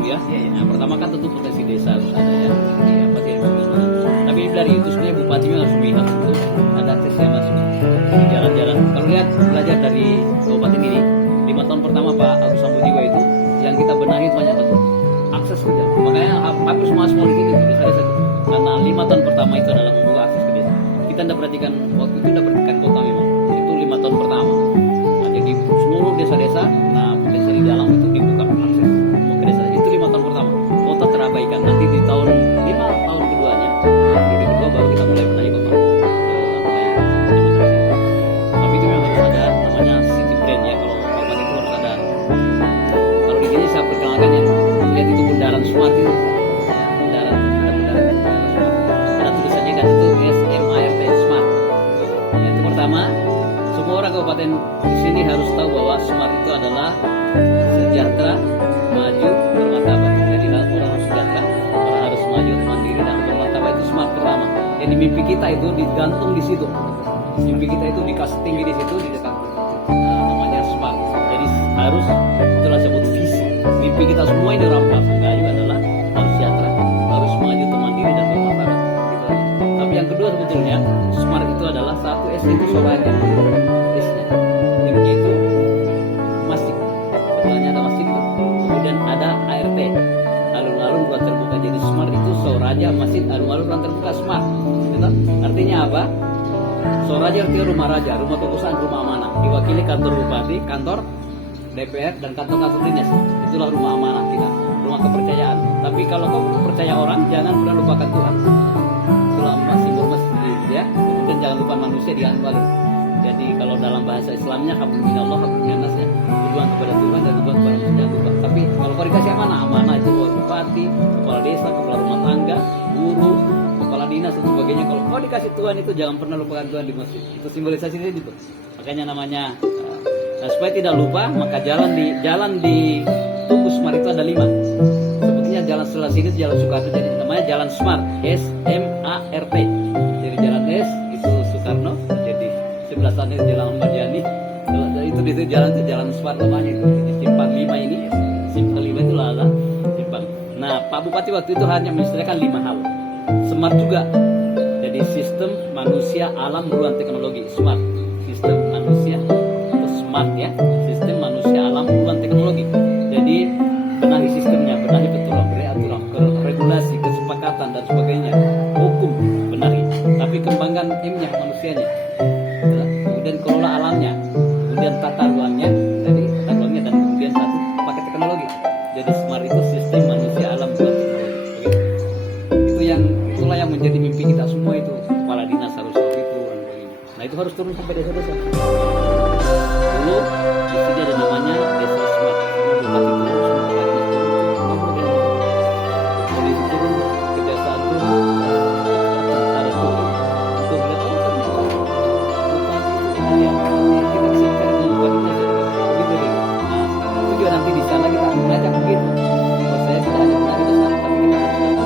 baru ya. Nah, pertama kan tentu potensi desa harus ada ya. Jadi apa dia bagaimana. Tapi dari itu sebenarnya bupatinya harus melihat itu ada aksesnya masuk di jalan-jalan. Kalau lihat belajar dari kabupaten ini 5 tahun pertama Pak Agus Sambujiwa itu yang kita benahi banyak betul akses ke jalan. Makanya hampir semua sekolah di situ di desa itu. Karena 5 tahun pertama itu adalah membuka akses ke desa. Kita tidak perhatikan waktu itu tidak perhatikan kota memang. Itu 5 tahun pertama. Nah, jadi seluruh desa-desa, nah desa di dalam itu dibuka akses semua ke desa. Itu 5 tahun pertama. Kota terabaikan. Nanti di tahun 5 tahun keduanya, periode kedua baru kita mulai benahi kota. Tapi itu memang harus ada namanya city brand ya. Kalau kabupaten itu harus ada. Kalau di sini saya perkenalkan yang lihat itu bundaran smart itu. Ya, bundaran smart. Ada tulisannya kan itu SMART smart. Yang itu pertama, semua orang kabupaten di sini harus tahu bahwa smart itu adalah sejahtera, maju, bermartabat. Jadi orang harus sejahtera, orang harus maju, mandiri dan bermartabat itu smart pertama. Jadi mimpi kita itu digantung di situ. Mimpi kita itu dikasih tinggi di situ di dekat namanya smart. Jadi harus itulah sebut visi. Mimpi kita semua ini orang Bangsa juga adalah harus sejahtera, harus maju, mandiri dan bermartabat. Gitu. Tapi yang kedua sebetulnya smart itu adalah satu S itu soalnya S-nya. Yang itu masjid. Betulnya ada masjid itu. Kemudian ada ART. Alun-alun ruang terbuka. Jadi smart itu Soraja masjid alun-alun ruang terbuka smart. Gitu. Artinya apa? Soraja artinya rumah raja, rumah kekuasaan, rumah amanah. Diwakili kantor bupati, kantor DPR dan kantor-kantor dinas. Itulah rumah amanah kita, rumah kepercayaan. Tapi kalau kau percaya orang, jangan pernah lupakan Tuhan. Itulah simbol masjid ya. Kemudian jangan lupa manusia di alun-alun. Jadi kalau dalam bahasa Islamnya hablum minallah, hablum minan nas ya. Tujuan kepada Tuhan dan tujuan kepada manusia, jangan lupa. Tapi kalau kau dikasih amanah, amanah itu buat bupati, kepala desa, kepala rumah tangga, guru, kepala dinas dan sebagainya. Kalau kau dikasih Tuhan itu jangan pernah lupakan Tuhan di masjid. Itu simbolisasinya itu. Makanya namanya. Nah, supaya tidak lupa maka jalan di Tugu Smart itu ada 5. Sebetulnya jalan setelah sini jalan Soekarno, jadi namanya jalan Smart, SMART. Jadi jalan S itu Soekarno, jadi sebelah sana itu jalan Ahmad Yani. Itu di jalan Smart namanya itu. Jadi simpang 5 ini, simpang 5 itu lah simpang. Nah, Pak Bupati waktu itu hanya menyediakan 5 hal. Smart juga. Jadi sistem manusia alam ruang teknologi smart. Sistem manusia smart ya, sistem manusia alam ruang teknologi. Jadi benahi sistemnya, benahi betul, beri aturan, regulasi, kesepakatan dan sebagainya. Hukum benahi, tapi kembangkan M-nya manusianya. Kemudian kelola alamnya, kemudian tata ruangnya, jadi tata ruangnya dan kemudian satu pakai teknologi. Jadi smart itu sistem manusia alam ruang teknologi. Itulah yang menjadi mimpi kita semua itu. Kepala dinas harus tahu itu dan sebagainya. Nah itu harus turun sampai desa-desa. Dulu di sini ada namanya desa smart. Bupati turun jadi turun ke desa itu ada turun untuk melihat bupati itu yang kita siapkan dengan bupatinya begitu deh. Nah itu juga nanti di sana kita mengajak begitu. Kalau saya tidak hanya menarik ke sana tapi kita harus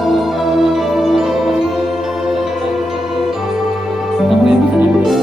apa yang bisa dilakukan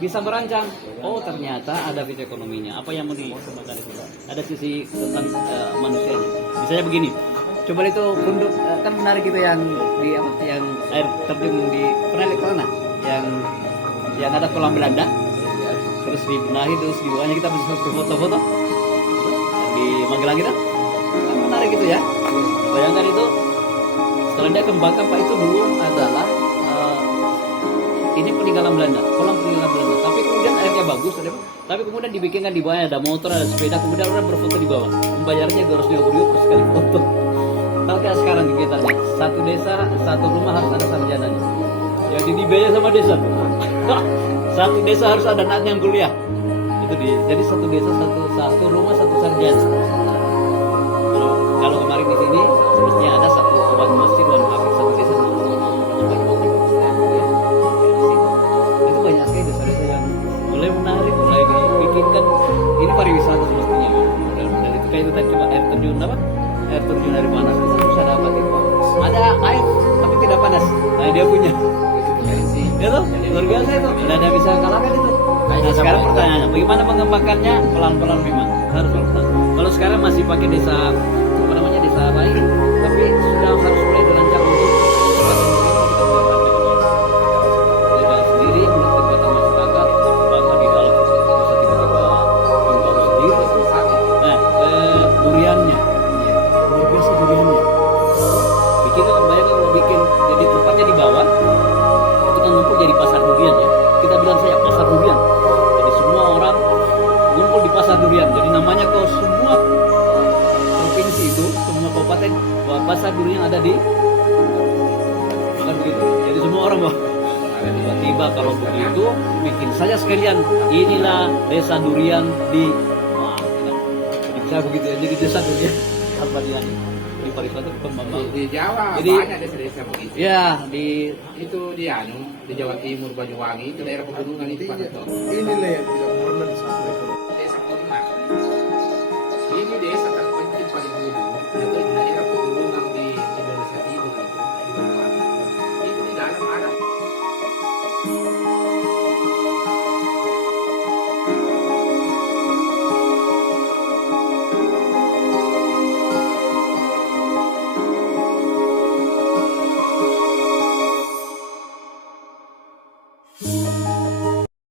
bisa merancang. Oh ternyata ada visi ekonominya. Apa yang mau dikembangkan itu? Ada sisi tentang manusianya. Misalnya begini, coba itu punduk kan menarik itu yang di apa? Yang air terjun di pernah lihat mana? Yang ada kolam Belanda. Terus dibenahi terus di bawahnya kita bisa foto-foto di Magelang itu. Kan menarik itu ya. Bayangkan itu setelah dia kembangkan Pak itu dulu adalah ini peninggalan Belanda, kolam peninggalan Belanda. Tapi kemudian airnya bagus, tapi kemudian dibikinkan di bawahnya ada motor, ada sepeda, kemudian orang berfoto di bawah. Membayarnya 250 ribu per sekali foto. Tahu kayak sekarang di kita nih, satu desa, satu rumah harus ada sarjananya. Jadi dibayar sama desa. Satu desa harus ada anak yang kuliah. Itu jadi satu desa satu rumah satu sarjana. Kalau kemarin di sini semestinya ada satu one masjid, one hafid, satu desa satu itu banyak sekali desa-desa yang mulai menarik, mulai dibikinkan. Ini pariwisata semestinya. Dan itu kayak itu tadi cuma air terjun apa? Air terjun dari panas itu bisa dapat itu. Ada air tapi tidak panas. Nah dia punya. Itu luar biasa itu. Tidak ada bisa kalahkan itu. Nah sekarang pertanyaannya, bagaimana mengembangkannya? Pelan-pelan memang harus pelan-pelan. Kalau sekarang masih pakai desa apa namanya desa baik, tapi sudah harus mulai dirancang untuk sendiri menurut kegiatan masyarakat bangsa di dalam bisa tiba-tiba tinggal sendiri. Nah duriannya luar biasa duriannya. Bikin bayangkan kalau bikin jadi tempatnya di bawah itu kan ngumpul jadi pasar durian ya. Kita bilang saya pasar durian. Jadi semua orang ngumpul di pasar durian. Jadi namanya kau semua provinsi itu, semua kabupaten pasar durian ada di bukan begitu. Jadi semua orang bahwa tiba-tiba kalau begitu bikin saja sekalian inilah desa durian di bisa begitu ya. Jadi desa durian apa dia di pariwisata pembambang di Jawa jadi, banyak desa-desa begitu ya itu di di Jawa Timur Banyuwangi itu daerah pegunungan itu Pak Toto. Inilah yang tidak pernah disampaikan.